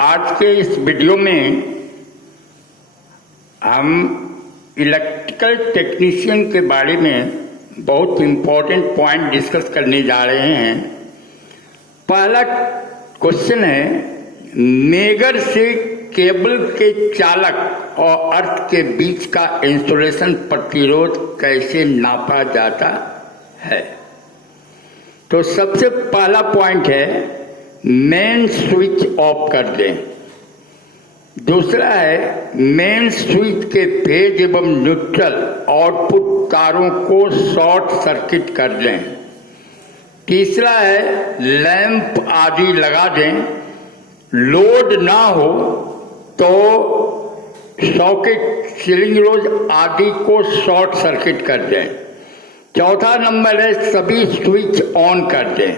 आज के इस वीडियो में हम इलेक्ट्रिकल टेक्नीशियन के बारे में बहुत इम्पोर्टेंट पॉइंट डिस्कस करने जा रहे हैं। पहला क्वेश्चन है, मेगर से केबल के चालक और अर्थ के बीच का इंसुलेशन प्रतिरोध कैसे नापा जाता है। तो सबसे पहला पॉइंट है, मेन स्विच ऑफ कर दें। दूसरा है, मेन स्विच के फेज एवं न्यूट्रल आउटपुट तारों को शॉर्ट सर्किट कर दें। तीसरा है, लैंप आदि लगा दें। लोड ना हो तो सॉकेट, सीलिंग रोज आदि को शॉर्ट सर्किट कर दें। चौथा नंबर है, सभी स्विच ऑन कर दें।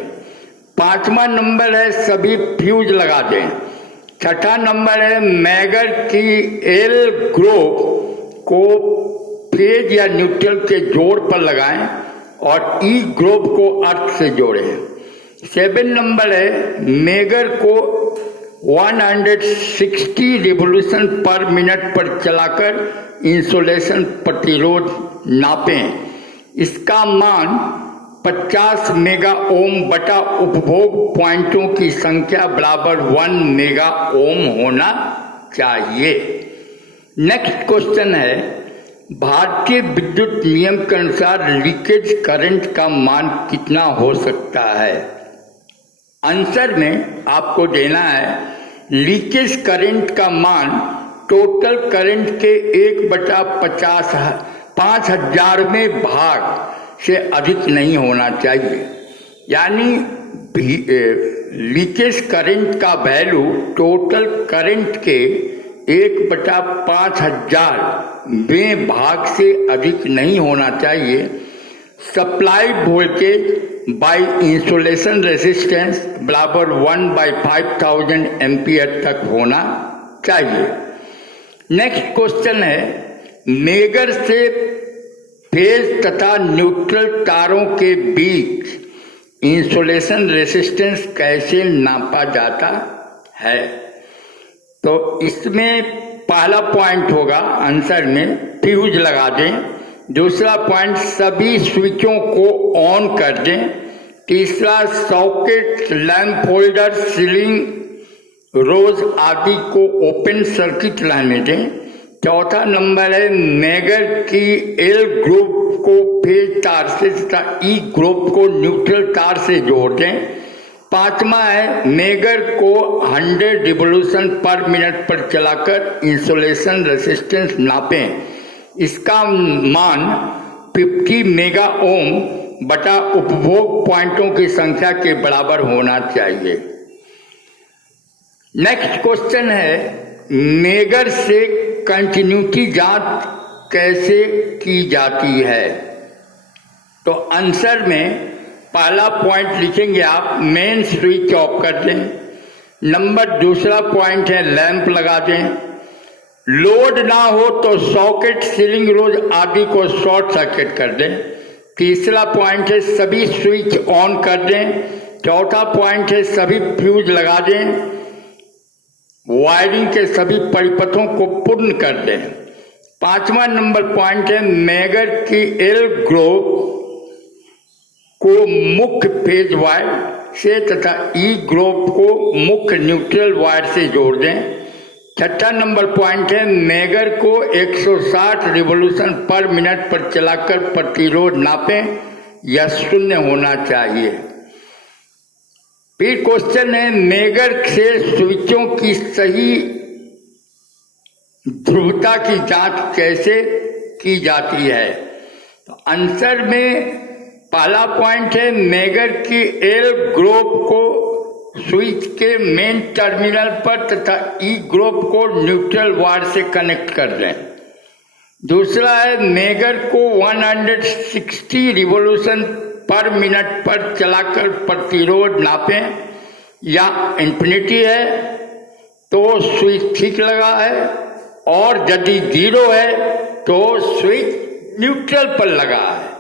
पांचवा नंबर है, सभी फ्यूज लगा दें। छठा नंबर है, मैगर की एल ग्रोव को फेज या न्यूट्रल के जोड़ पर लगाएं और ई ग्रोव को अर्थ से जोड़ें। 7 नंबर है, मैगर को 160 रिवोल्यूशन पर मिनट पर चलाकर इंसुलेशन प्रतिरोध नापें। इसका मान 50 मेगा ओम बटा उपभोग पॉइंटों की संख्या बराबर 1 मेगा ओम होना चाहिए। नेक्स्ट क्वेश्चन है, भारतीय विद्युत नियम के अनुसार लीकेज करंट का मान कितना हो सकता है। आंसर में आपको देना है, लीकेज करंट का मान टोटल करंट के 1/50,000 भाग से अधिक नहीं होना चाहिए। यानी लीकेज करंट का वैल्यू टोटल करंट के 1/5000 भाग से अधिक नहीं होना चाहिए। Supply voltage by insulation resistance बराबर 1/5000 एम्पियर तक होना चाहिए। नेक्स्ट क्वेश्चन है, मेगर से फेज तथा न्यूट्रल तारों के बीच इंसुलेशन रेजिस्टेंस कैसे नापा जाता है। तो इसमें पहला पॉइंट होगा आंसर में, फ्यूज लगा दें। दूसरा पॉइंट, सभी स्विचों को ऑन कर दें। तीसरा, सॉकेट, लैंप होल्डर, सीलिंग रोज आदि को ओपन सर्किट रहने दें। चौथा नंबर है, मैगर की एल ग्रुप को फेज तार से तथा ई ग्रुप को न्यूट्रल तार से जोड़ दें। पांचवा है, मैगर को 100 रिवोल्यूशन पर मिनट पर चलाकर इंसुलेशन रेजिस्टेंस नापें। इसका मान 50 मेगा ओम बटा उपभोग पॉइंटों की संख्या के बराबर होना चाहिए। नेक्स्ट क्वेश्चन है, मैगर से कंटिन्यूटी जांच कैसे की जाती है। तो आंसर में पहला पॉइंट लिखेंगे आप, मेन स्विच ऑफ कर दें। दूसरा पॉइंट है, लैंप लगा दें। लोड ना हो तो सॉकेट, सीलिंग रोज आदि को शॉर्ट सर्किट कर दें। तीसरा पॉइंट है, सभी स्विच ऑन कर दें। चौथा पॉइंट है, सभी फ्यूज लगा दें। वायरिंग के सभी परिपथों को पूर्ण कर दें। पांचवा नंबर पॉइंट है, मैगर की एल ग्रोव को मुख्य फेज वायर से तथा ई ग्रोव को मुख्य न्यूट्रल वायर से जोड़ दें। छठा नंबर पॉइंट है, मैगर को 160 रिवोल्यूशन पर मिनट पर चलाकर प्रतिरोध नापें, यह 0 होना चाहिए। फिर क्वेश्चन है, मैगर से स्विचों की सही ध्रुवता की जांच कैसे की जाती है। तो आंसर में पहला पॉइंट है, मैगर की एल ग्रुप को स्विच के मेन टर्मिनल पर तथा ई ग्रुप को न्यूट्रल वायर से कनेक्ट कर दें। दूसरा है, मैगर को 160 रिवोल्यूशन पर मिनट पर चलाकर प्रतिरोध नापें, या इंफिनिटी है तो स्विच ठीक लगा है, और यदि 0 है तो स्विच न्यूट्रल पर लगा है।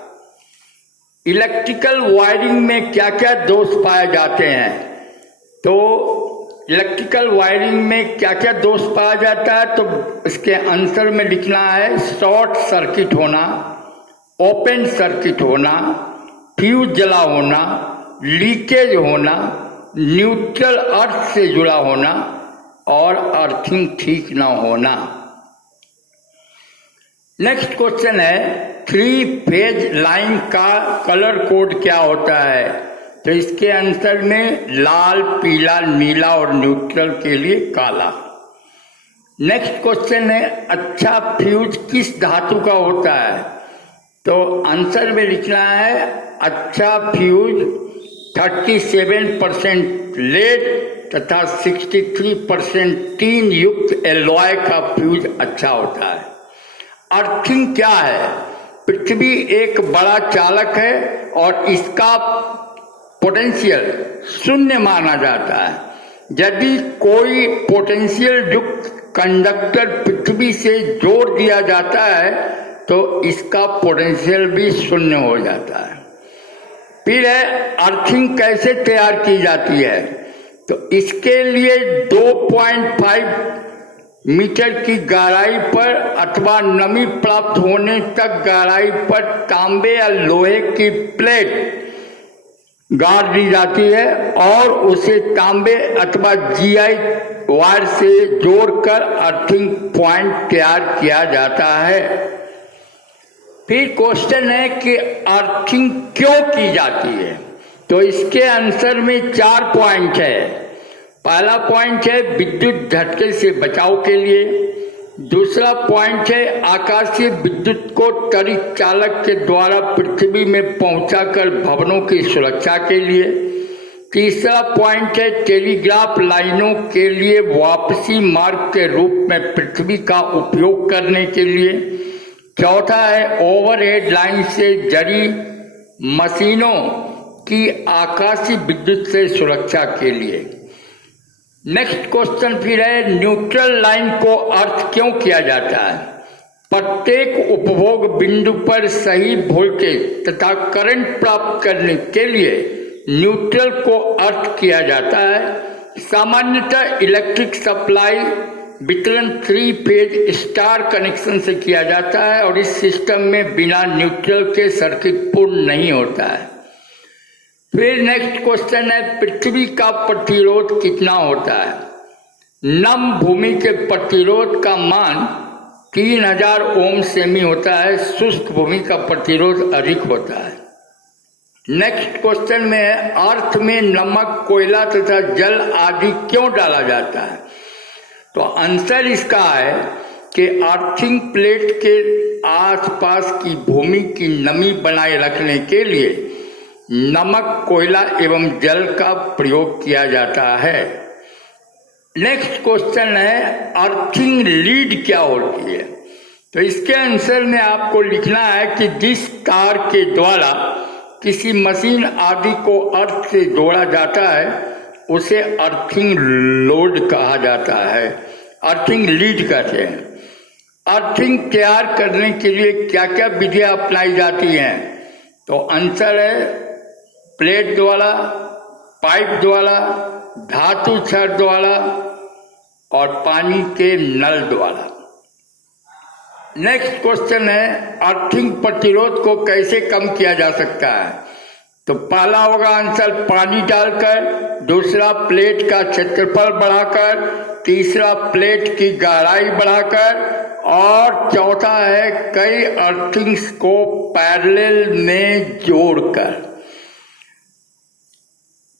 इलेक्ट्रिकल वायरिंग में क्या क्या दोष पाए जाते हैं। तो इलेक्ट्रिकल वायरिंग में क्या क्या दोष पाया जाता है, तो इसके आंसर में लिखना है शॉर्ट सर्किट होना, ओपन सर्किट होना, फ्यूज जला होना, लीकेज होना, न्यूट्रल अर्थ से जुड़ा होना और अर्थिंग ठीक ना होना। नेक्स्ट क्वेश्चन है 3 फेज लाइन का कलर कोड क्या होता है, तो इसके आंसर में लाल, पीला, नीला और न्यूट्रल के लिए काला। नेक्स्ट क्वेश्चन है अच्छा फ्यूज किस धातु का होता है, तो आंसर में लिखना है अच्छा फ्यूज 37% लेड तथा 63% टीन युक्त एलॉय का फ्यूज अच्छा होता है। अर्थिंग क्या है, पृथ्वी एक बड़ा चालक है और इसका पोटेंशियल शून्य माना जाता है। यदि कोई पोटेंशियल युक्त कंडक्टर पृथ्वी से जोड़ दिया जाता है तो इसका पोटेंशियल भी शून्य हो जाता है। फिर है अर्थिंग कैसे तैयार की जाती है, तो इसके लिए 2.5 मीटर की गहराई पर अथवा नमी प्राप्त होने तक गहराई पर तांबे या लोहे की प्लेट गाड़ दी जाती है और उसे तांबे अथवा जीआई वायर से जोड़कर अर्थिंग पॉइंट तैयार किया जाता है। फिर क्वेश्चन है कि अर्थिंग क्यों की जाती है, तो इसके आंसर में 4 पॉइंट है। पहला पॉइंट है विद्युत झटके से बचाव के लिए, दूसरा पॉइंट है आकाशीय विद्युत को त्वरित चालक के द्वारा पृथ्वी में पहुंचाकर भवनों की सुरक्षा के लिए, तीसरा पॉइंट है टेलीग्राफ लाइनों के लिए वापसी मार्ग के रूप में पृथ्वी का उपयोग करने के लिए, चौथा है ओवरहेड लाइन से जड़ी मशीनों की आकाशीय विद्युत से सुरक्षा के लिए। नेक्स्ट क्वेश्चन फिर है न्यूट्रल लाइन को अर्थ क्यों किया जाता है। प्रत्येक उपभोग बिंदु पर सही वोल्टेज तथा करंट प्राप्त करने के लिए न्यूट्रल को अर्थ किया जाता है। सामान्यतः इलेक्ट्रिक सप्लाई वितरण 3 फेज स्टार कनेक्शन से किया जाता है और इस सिस्टम में बिना न्यूट्रल के सर्किट पूर्ण नहीं होता है। फिर नेक्स्ट क्वेश्चन है पृथ्वी का प्रतिरोध कितना होता है। नम भूमि के प्रतिरोध का मान 3000 ओम सेमी होता है, शुष्क भूमि का प्रतिरोध अधिक होता है। नेक्स्ट क्वेश्चन में है अर्थ में नमक, कोयला तथा जल आदि क्यों डाला जाता है, तो आंसर इसका है कि अर्थिंग प्लेट के आसपास की भूमि की नमी बनाए रखने के लिए नमक, कोयला एवं जल का प्रयोग किया जाता है। नेक्स्ट क्वेश्चन है अर्थिंग लीड क्या होती है, तो इसके आंसर में आपको लिखना है कि जिस तार के द्वारा किसी मशीन आदि को अर्थ से जोड़ा जाता है उसे अर्थिंग लोड कहा जाता है, अर्थिंग लीड कहते हैं। अर्थिंग तैयार करने के लिए क्या क्या विधियां अपनाई जाती हैं, तो आंसर है प्लेट द्वारा, पाइप द्वारा, धातु छड़ द्वारा और पानी के नल द्वारा। नेक्स्ट क्वेश्चन है अर्थिंग प्रतिरोध को कैसे कम किया जा सकता है, तो पहला होगा आंसर पानी डालकर, दूसरा प्लेट का क्षेत्रफल बढ़ाकर, तीसरा प्लेट की गहराई बढ़ाकर और चौथा है कई अर्थिंग्स को पैरेलल में जोड़कर।